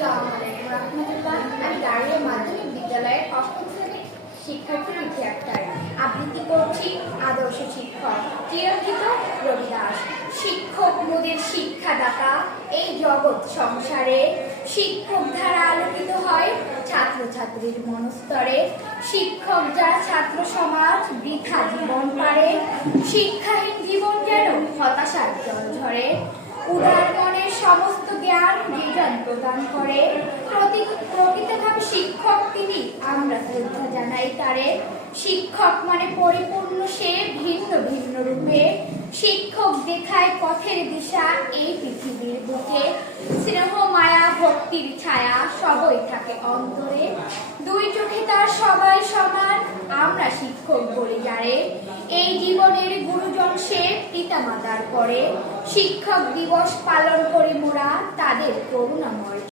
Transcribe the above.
আসসালামু আলাইকুম রাহমাতুল্লাহ। আমি দাঁড়িয়ে মাধ্যমিক বিদ্যালয়ের অষ্টম শ্রেণীর শিক্ষার্থী রুচি আক্তার আবৃত্তি করছি আদর্শ শিক্ষক চিরঞ্জিত রবিদাস। শিক্ষক মোদের শিক্ষাদাতা, এই জগৎ সংসারে শিক্ষক দ্বারা আলোকিত হয় ছাত্রছাত্রীর মনস্তরে। শিক্ষক যারা ছাত্র সমাজ বৃথা জীবন পারে, শিক্ষাহীন জীবন যেন হতাশার জল ঝরে। উদার মনের সমস্ত জ্ঞান বিজ্ঞান প্রদান করে, প্রকৃতভাবে শিক্ষক তিনি, আমরা শ্রদ্ধা জানাই তারে। শিক্ষক মানে পরিপূর্ণ সে ভিন্ন ভিন্ন রূপে, শিক্ষক দেখায় পথের দিশা এই পৃথিবীর বুকে। স্নেহ মায়া ভক্তির ছায়া সবই থাকে অন্তরে, দুই চোখে তার সবাই সমান, আমরা শিক্ষক বলি যারে। এই জীবনের গুরুজন সে পিতা মাতার পরে, শিক্ষক দিবস পালন করি মোরা তাদের করুণাময়